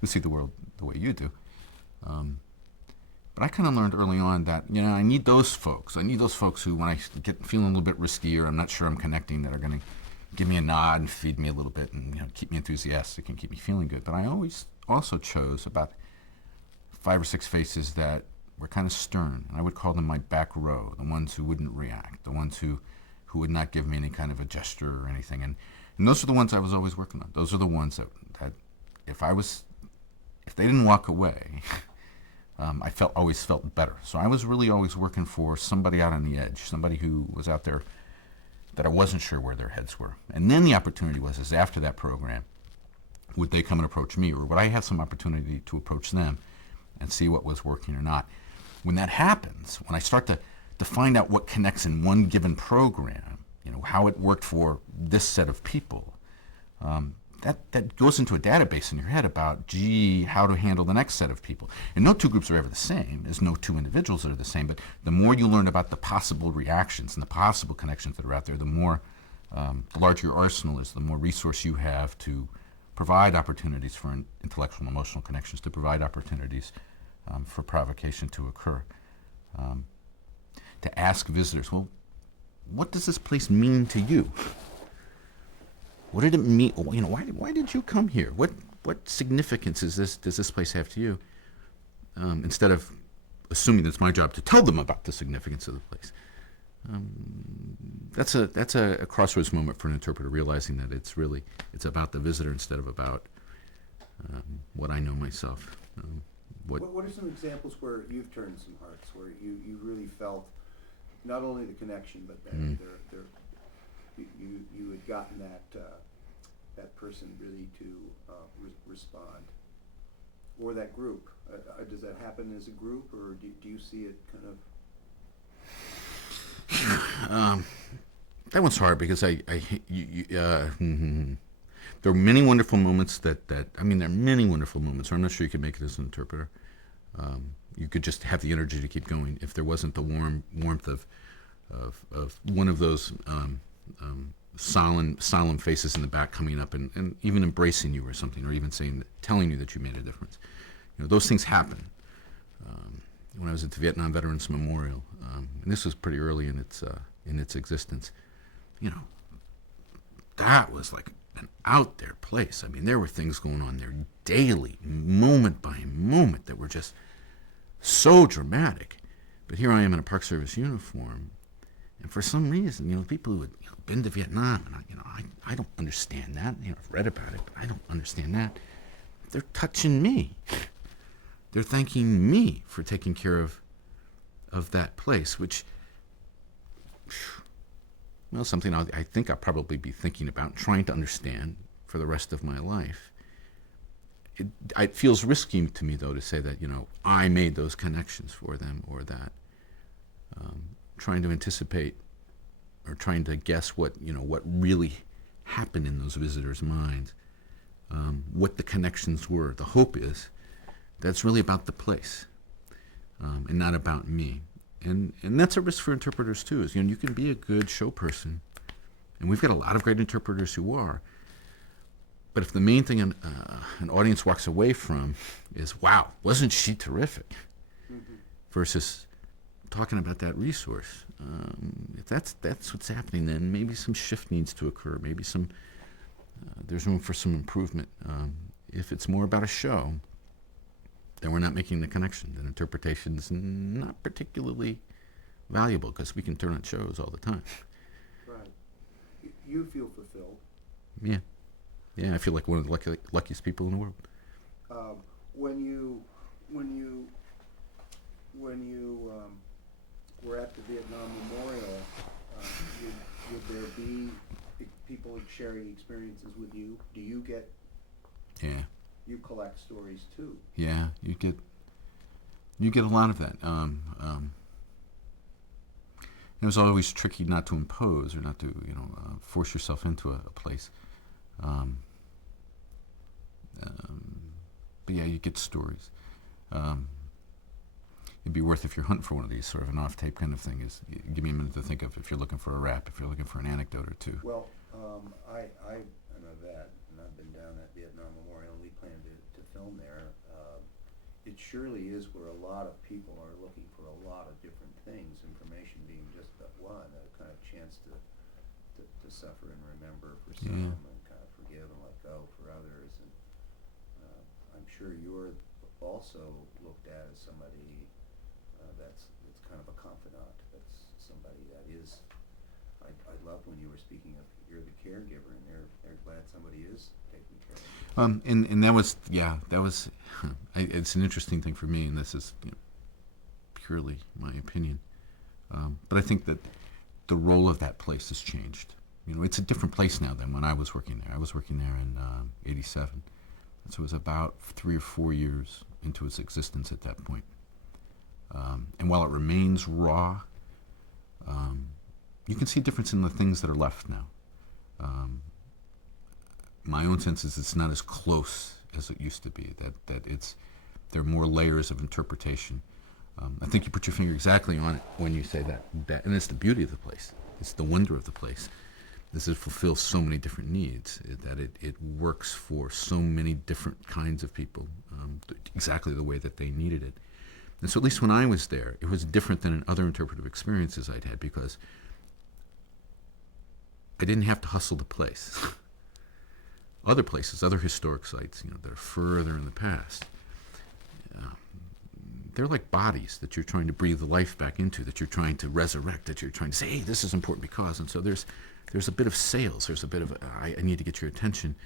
who see the world the way you do. But I kind of learned early on that, I need those folks. I need those folks who, when I get feeling a little bit risky or I'm not sure I'm connecting, that are going to give me a nod and feed me a little bit and keep me enthusiastic and keep me feeling good. But I always also chose about 5 or 6 faces that were kind of stern. And I would call them my back row, the ones who wouldn't react, the ones who would not give me any kind of a gesture or anything. And those are the ones I was always working on. Those are the ones that if they didn't walk away, I always felt better. So I was really always working for somebody out on the edge, somebody who was out there that I wasn't sure where their heads were. And then the opportunity is after that program, would they come and approach me, or would I have some opportunity to approach them and see what was working or not? When that happens, when I start to find out what connects in one given program, how it worked for this set of people, that goes into a database in your head about, how to handle the next set of people. And no two groups are ever the same. There's no two individuals that are the same. But the more you learn about the possible reactions and the possible connections that are out there, the larger your arsenal is, the more resource you have to provide opportunities for intellectual and emotional connections, to provide opportunities for provocation to occur. To ask visitors, well, what does this place mean to you? What did it mean? Why did you come here? What significance does this place have to you? Instead of assuming that it's my job to tell them about the significance of the place. That's a crossroads moment for an interpreter, realizing that it's about the visitor instead of about what I know myself. What are some examples where you've turned some hearts, where you really felt not only the connection, but that you had gotten that person really to respond, or that group? Does that happen as a group, or do you see it kind of? That one's hard because there are many wonderful moments there are many wonderful moments. I'm not sure you could make it as an interpreter. You could just have the energy to keep going if there wasn't the warmth of one of those solemn faces in the back coming up and even embracing you or something, or even telling you that you made a difference. Those things happen. When I was at the Vietnam Veterans Memorial, and this was pretty early in its existence, that was like an out there place. There were things going on there daily, moment by moment, that were just so dramatic. But here I am in a Park Service uniform, and for some reason, people who had been to Vietnam, and I don't understand that. I've read about it, but I don't understand that. They're touching me. They're thanking me for taking care of that place, which, something I think I'll probably be thinking about, trying to understand for the rest of my life. It feels risky to me, though, to say that, I made those connections for them, or that trying to anticipate or trying to guess what really happened in those visitors' minds, what the connections were. The hope is that's really about the place and not about me. And that's a risk for interpreters, too, is, you can be a good show person, and we've got a lot of great interpreters who are. But if the main thing an audience walks away from is, wow, wasn't she terrific, versus talking about that resource, if that's what's happening, then maybe some shift needs to occur. Maybe there's room for some improvement. If it's more about a show, then we're not making the connection. Then interpretation is not particularly valuable, because we can turn on shows all the time. Right. You feel fulfilled. Yeah. Yeah, I feel like one of the luckiest people in the world. When you were at the Vietnam Memorial, would there be people sharing experiences with you? Do you get? Yeah. You collect stories too. Yeah, you get a lot of that. It was always tricky not to impose or not to force yourself into a place. But yeah, you get stories. it'd be worth if you're hunting for one of these, sort of an off-tape kind of thing. Is give me a minute to think of if you're looking for a rap, if you're looking for an anecdote or two. Well, I am a vet, and I've been down at Vietnam Memorial, and we plan to film there. It surely is where a lot of people are looking for a lot of different things, information being just that one, a kind of chance to suffer and remember for some, and kind of forgive and let go for others. And I'm sure you're also looked at as somebody that's kind of a confidant. That's somebody that is. I love when you were speaking of you're the caregiver, and they're glad somebody is taking care of you. And that was it's an interesting thing for me, and this is purely my opinion. But I think that the role of that place has changed. It's a different place now than when I was working there. I was working there in '87, so it was about 3 or 4 years into its existence at that point. And while it remains raw, you can see a difference in the things that are left now. My own sense is it's not as close as it used to be, that there are more layers of interpretation. I think you put your finger exactly on it when you say that, and it's the beauty of the place. It's the wonder of the place. It fulfills so many different needs, that it works for so many different kinds of people, exactly the way that they needed it. And so at least when I was there, it was different than in other interpretive experiences I'd had, because I didn't have to hustle the place. Other places, other historic sites, that are further in the past, they're like bodies that you're trying to breathe the life back into, that you're trying to resurrect, that you're trying to say, hey, this is important because. And so there's a bit of sales, there's a bit of, I need to get your attention.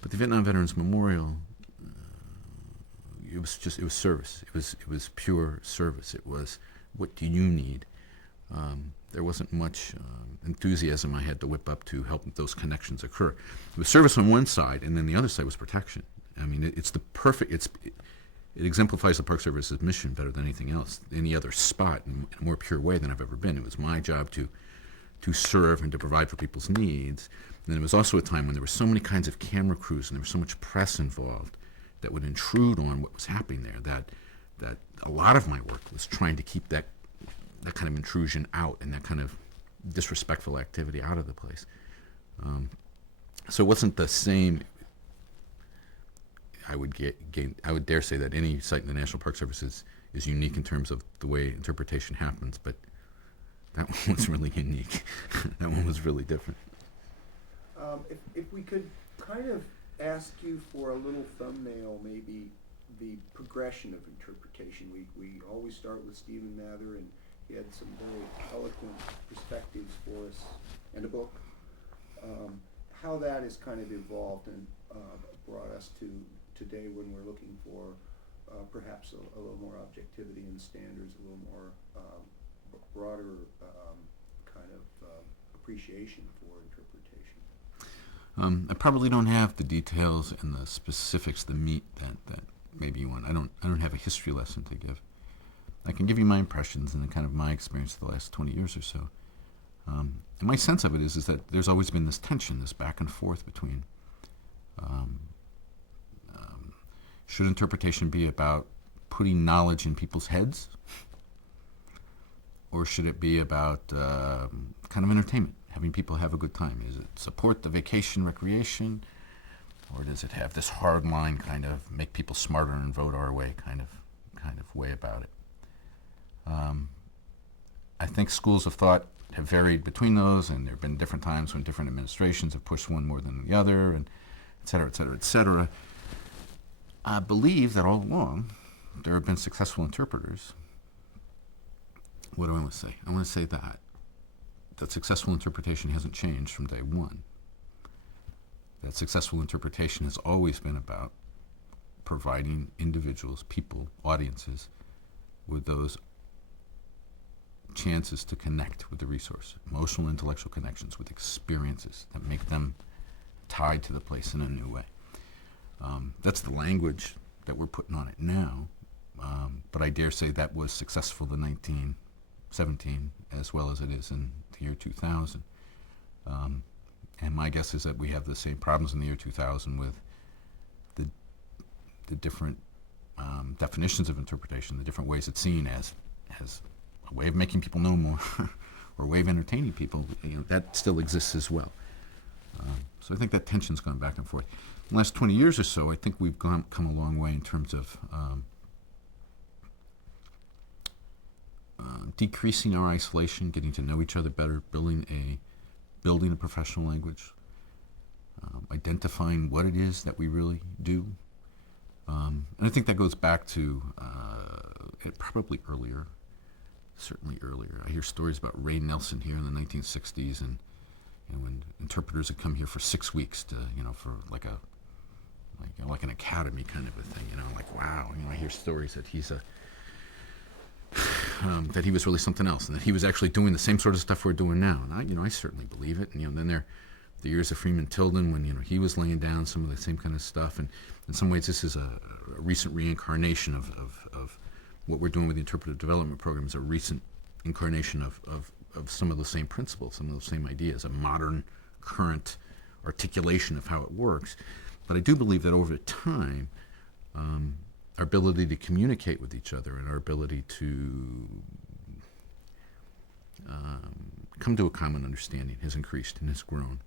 But the Vietnam Veterans Memorial, it was service. It was pure service. It was, what do you need? There wasn't much enthusiasm I had to whip up to help those connections occur. It was service on one side, and then the other side was protection. I mean, it's the perfect, it exemplifies the Park Service's mission better than anything else, any other spot, in a more pure way than I've ever been. It was my job to serve and to provide for people's needs. And then it was also a time when there were so many kinds of camera crews and there was so much press involved that would intrude on what was happening there, that a lot of my work was trying to keep that kind of intrusion out and that kind of disrespectful activity out of the place. So it wasn't the same. I would dare say that any site in the National Park Service is unique in terms of the way interpretation happens, but that one was really unique. That one was really different. If we could kind of ask you for a little thumbnail, maybe the progression of interpretation. We always start with Stephen Mather, and he had some very eloquent perspectives for us and a book. How that has kind of evolved and brought us to today, when we're looking for perhaps a little more objectivity in standards, a little more broader kind of appreciation for interpretation. I probably don't have the details and the specifics, the meat that maybe you want. I don't have a history lesson to give. I can give you my impressions and kind of my experience the last 20 years or so. And my sense of it is that there's always been this tension, this back and forth between should interpretation be about putting knowledge in people's heads, or should it be about kind of entertainment, having people have a good time? Does it support the vacation recreation, or does it have this hard line kind of make people smarter and vote our way kind of way about it? I think schools of thought have varied between those, and there have been different times when different administrations have pushed one more than the other, and et cetera, et cetera, et cetera. I believe that all along there have been successful interpreters. What do I want to say? I want to say that successful interpretation hasn't changed from day one. That successful interpretation has always been about providing individuals, people, audiences with those chances to connect with the resource, emotional, intellectual connections with experiences that make them tied to the place in a new way. That's the language that we're putting on it now, but I dare say that was successful in 1917 as well as it is in the year 2000. And my guess is that we have the same problems in the year 2000 with the different definitions of interpretation, the different ways it's seen as as a way of making people know more or a way of entertaining people, that still exists as well. So I think that tension's gone back and forth. In the last 20 years or so, I think we've come a long way in terms of decreasing our isolation, getting to know each other better, building a professional language, identifying what it is that we really do. And I think that goes back to probably earlier, certainly earlier. I hear stories about Ray Nelson here in the 1960s, and when interpreters would come here for 6 weeks to, for like an academy kind of a thing, like, wow, I hear stories that he's that he was really something else, and that he was actually doing the same sort of stuff we're doing now. And I certainly believe it. And then there, the years of Freeman Tilden, when he was laying down some of the same kind of stuff. And in some ways, this is a recent reincarnation of what we're doing with the interpretive development program. Is a recent incarnation of some of the same principles, some of those same ideas, a modern, current articulation of how it works. But I do believe that over time, our ability to communicate with each other and our ability to come to a common understanding has increased and has grown.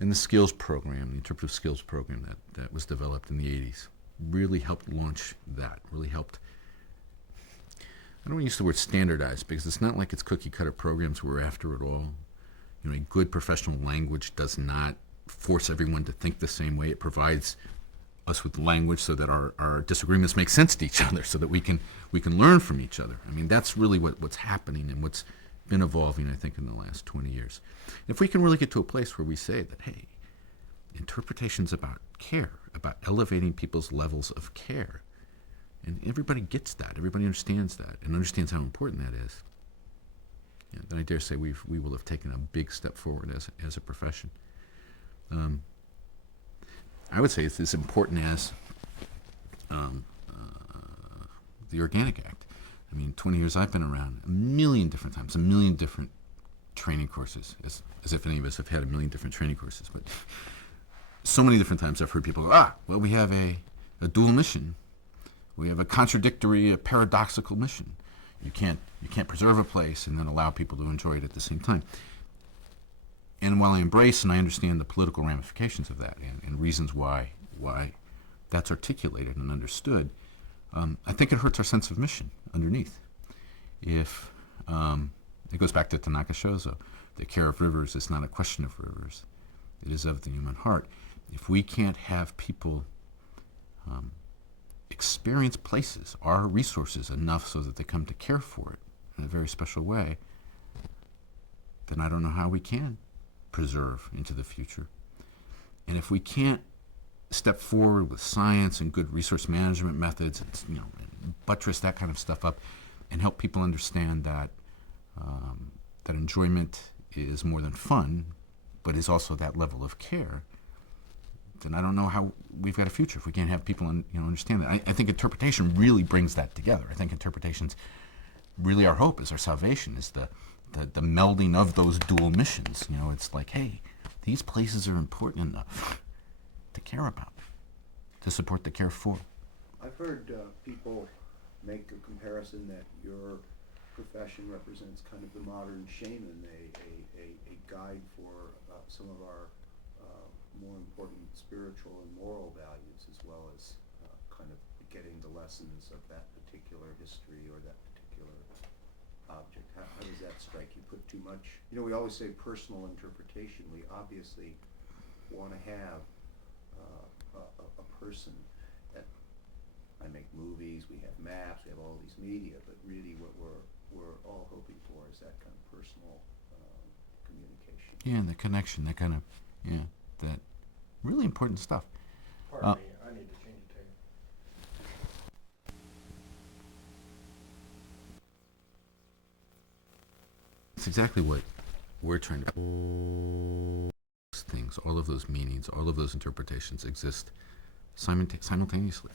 And the skills program, the interpretive skills program that was developed in the 80s, really helped launch that, really helped. I don't want to use the word standardize, because it's not like it's cookie cutter programs we're after at all. A good professional language does not force everyone to think the same way. It provides us with language so that our disagreements make sense to each other, so that we can learn from each other. I mean, that's really what's happening and what's been evolving, I think, in the last 20 years. If we can really get to a place where we say that, hey, interpretation's about care, about elevating people's levels of care, and everybody gets that, everybody understands that, and understands how important that is, then I dare say we will have taken a big step forward as a profession. I would say it's as important as the Organic Act. I mean, 20 years I've been around, a million different times, a million different training courses, as if any of us have had a million different training courses, but so many different times I've heard people go, well, we have a dual mission. We have a contradictory, a paradoxical mission. You can't preserve a place and then allow people to enjoy it at the same time. And while I embrace and I understand the political ramifications of that and reasons why that's articulated and understood, I think it hurts our sense of mission underneath. If it goes back to Tanaka Shozo, the care of rivers is not a question of rivers, it is of the human heart. If we can't have people experience places, our resources, enough so that they come to care for it in a very special way, then I don't know how we can preserve into the future. And if we can't step forward with science and good resource management methods, and, buttress that kind of stuff up, and help people understand that that enjoyment is more than fun, but is also that level of care, then I don't know how we've got a future if we can't have people understand that. I think interpretation really brings that together. I think interpretation's really our hope, is our salvation, is the melding of those dual missions. It's like, hey, these places are important enough to care about, to support the care for. I've heard people make a comparison that your profession represents kind of the modern shaman, a guide for some of our more important spiritual and moral values, as well as kind of getting the lessons of that particular history or that particular object. How does that strike you? Put too much? We always say personal interpretation. We obviously want to have a person that, I make movies, we have maps, we have all these media, but really what we're all hoping for is that kind of personal communication. Yeah, and the connection, that kind of, that really important stuff. Pardon me, I need to change the tape. It's exactly what we're trying to. Things, all of those meanings, all of those interpretations exist simultaneously.